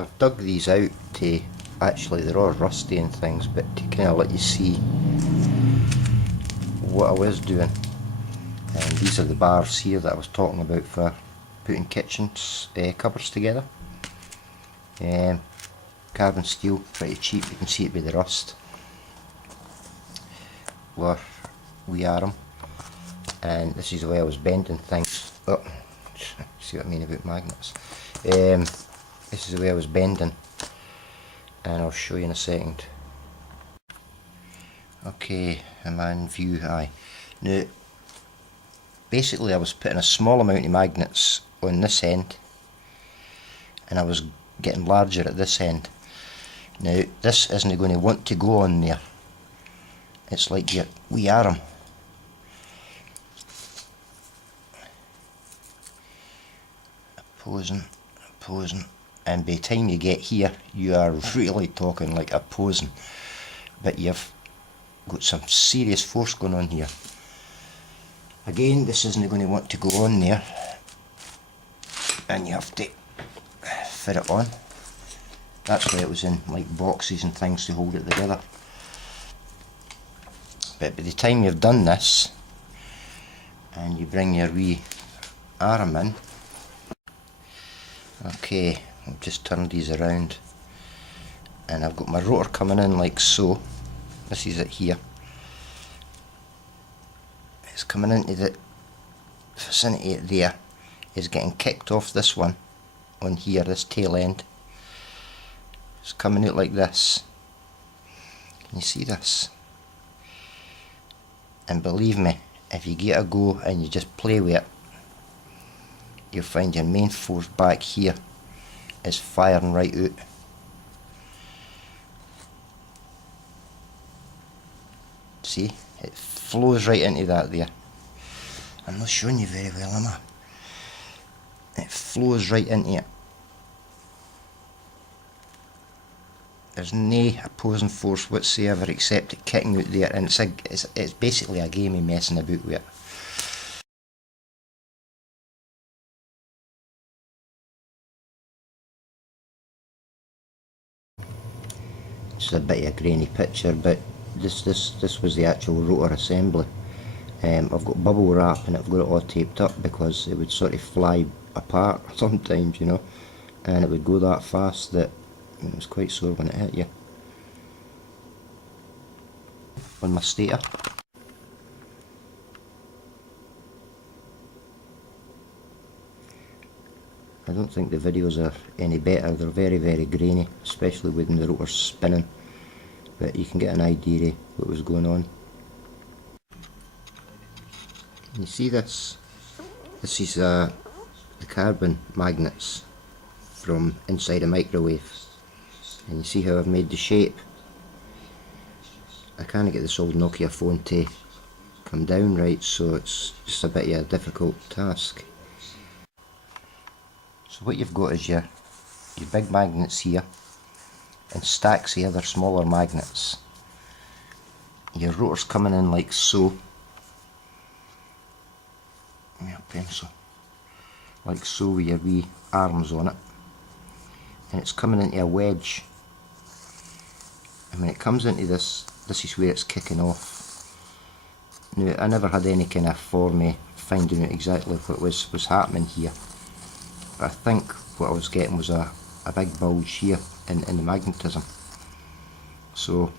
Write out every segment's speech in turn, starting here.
I've dug these out to, actually they're all rusty and things, but to kind of let you see what I was doing. And these are the bars here that I was talking about for putting kitchen cupboards together. Carbon steel, pretty cheap, you can see it by the rust. Where we are them. And this is the way I was bending things. Oh, see what I mean about magnets. This is the way I was bending, and I'll show you in a second. Okay, am I in view? Aye. Now, basically I was putting a small amount of magnets on this end, and I was getting larger at this end. Now, this isn't going to want to go on there. It's like your wee arm. Opposing, and by the time you get here, you are really talking like opposing, but you've got some serious force going on here. Again, this isn't going to want to go on there, and you have to fit it on. That's why it was in like boxes and things to hold it together. But by the time you've done this, and you bring your wee arm in, okay, I've just turned these around, and I've got my rotor coming in like so. This is it here. It's coming into the vicinity there. It's getting kicked off this one on here, this tail end. It's coming out like this. Can you see this? And believe me, if you get a go and you just play with it, you'll find your main force back here is firing right out. See, it flows right into that there. I'm not showing you very well, am I? It flows right into it. There's no opposing force whatsoever except it kicking out there, and it's basically a game of messing about with it. It's a bit of a grainy picture, but this was the actual rotor assembly. I've got bubble wrap and I've got it all taped up because it would sort of fly apart sometimes, you know, and it would go that fast that it was quite sore when it hit you. On my stator, I don't think the videos are any better. They're very, very grainy, especially when the rotor's spinning, but you can get an idea of what was going on. You see this? This is the carbon magnets from inside a microwave, and you see how I've made the shape. I can't get this old Nokia phone to come down right, so it's just a bit of a difficult task. So what you've got is your big magnets here and stacks of other smaller magnets. Your rotor's coming in like so. Give me a pencil. Like so with your wee arms on it. And it's coming into a wedge. And when it comes into this is where it's kicking off. Now, I never had any kind of form of finding out exactly what was happening here. But I think what I was getting was a big bulge here in the magnetism. So,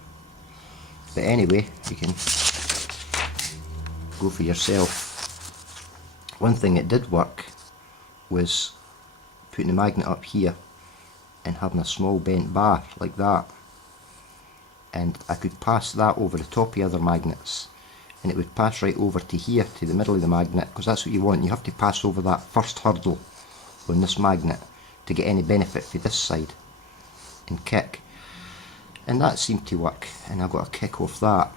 but anyway, you can go for yourself. One thing that did work was putting the magnet up here and having a small bent bar like that, and I could pass that over the top of other magnets, and it would pass right over to here, to the middle of the magnet, because that's what you want. You have to pass over that first hurdle on this magnet to get any benefit for this side and kick, and that seemed to work, and I got a kick off that.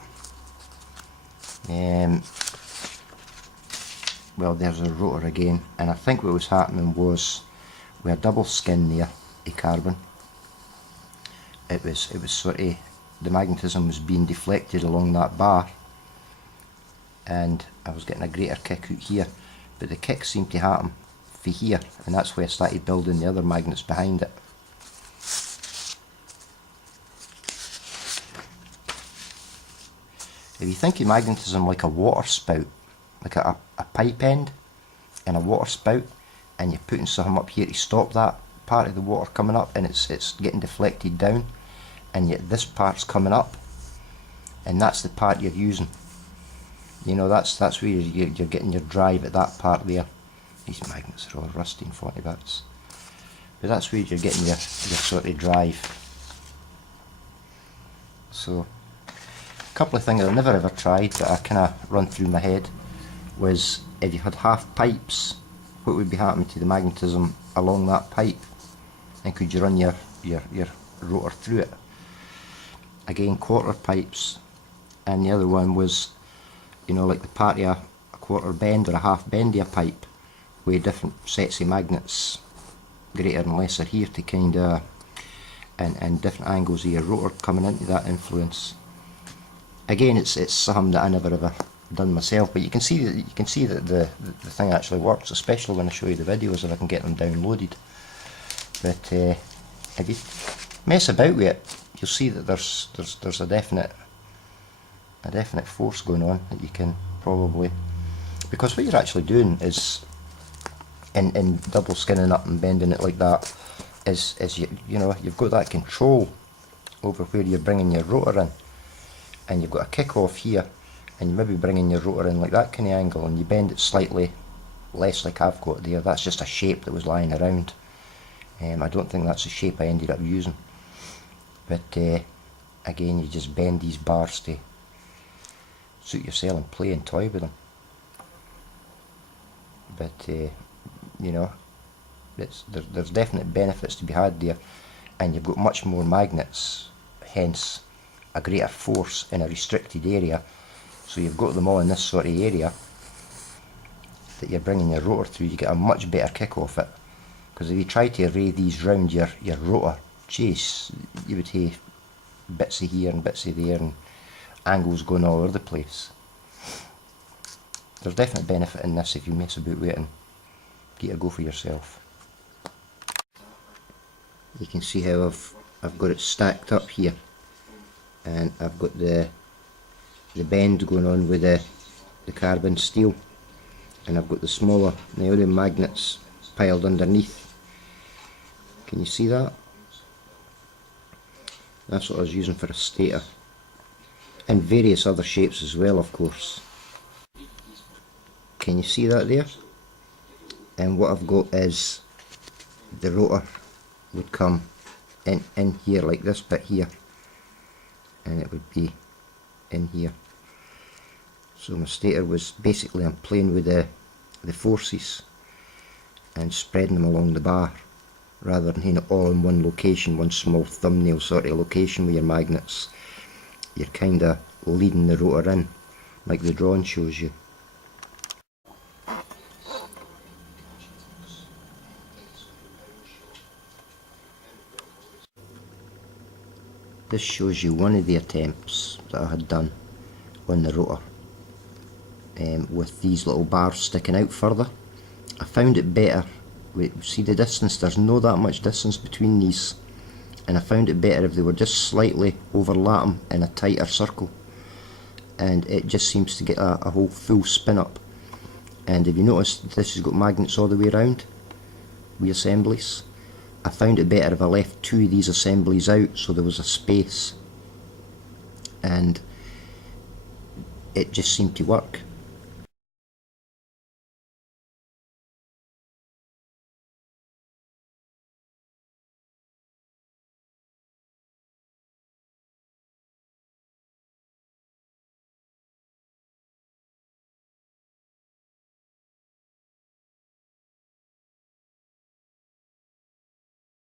Well, there's a rotor again, and I think what was happening was with a double skin there, a carbon, it was sort of, the magnetism was being deflected along that bar, and I was getting a greater kick out here, but the kick seemed to happen for here, and that's where I started building the other magnets behind it. If you think of magnetism like a water spout, like a pipe end in a water spout, and you're putting something up here to stop that part of the water coming up, and it's getting deflected down, and yet this part's coming up, and that's the part you're using. You know, that's where you're getting your drive at that part there. These magnets are all rusty and 40 bits. But that's where you're getting your sort of drive. So, a couple of things I've never ever tried that I kind of run through my head was, if you had half pipes, what would be happening to the magnetism along that pipe? And could you run your rotor through it? Again, quarter pipes. And the other one was, you know, like the part of a quarter bend or a half bend of a pipe, with different sets of magnets, greater and lesser here, to kind of, and different angles of your rotor coming into that influence. Again, it's something that I never ever done myself, but you can see that the thing actually works, especially when I show you the videos, if I can get them downloaded. But if you mess about with it, you'll see that there's a definite force going on that you can probably, because what you're actually doing is, in double skinning up and bending it like that, is you know, you've got that control over where you're bringing your rotor in, and you've got a kick off here, and you maybe bringing your rotor in like that kind of angle, and you bend it slightly less like I've got there. That's just a shape that was lying around. I don't think that's the shape I ended up using, but again, you just bend these bars to suit yourself and play and toy with them. But you know, there's definite benefits to be had there, and you've got much more magnets, hence a greater force in a restricted area. So you've got them all in this sort of area that you're bringing your rotor through. You get a much better kick off it, because if you try to array these round your rotor, jeez, you would have bits of here and bits of there and angles going all over the place. There's definite benefit in this if you mess about with it and get a go for yourself. You can see how I've got it stacked up here, and I've got the bend going on with the carbon steel, and I've got the smaller niobium magnets piled underneath. Can you see that? That's what I was using for a stator, and various other shapes as well, of course. Can you see that there? And what I've got is the rotor would come in here, like this bit here, and it would be in here. So my stator was basically, I'm playing with the forces and spreading them along the bar, rather than having it all in one location, one small thumbnail sort of location with your magnets. You're kind of leading the rotor in, like the drawing shows you. This shows you one of the attempts that I had done on the rotor, with these little bars sticking out further. I found it better, see the distance, there's no that much distance between these, and I found it better if they were just slightly overlapping in a tighter circle, and it just seems to get a whole full spin up. And if you notice, this has got magnets all the way around with assemblies. I found it better if I left two of these assemblies out so there was a space, and it just seemed to work.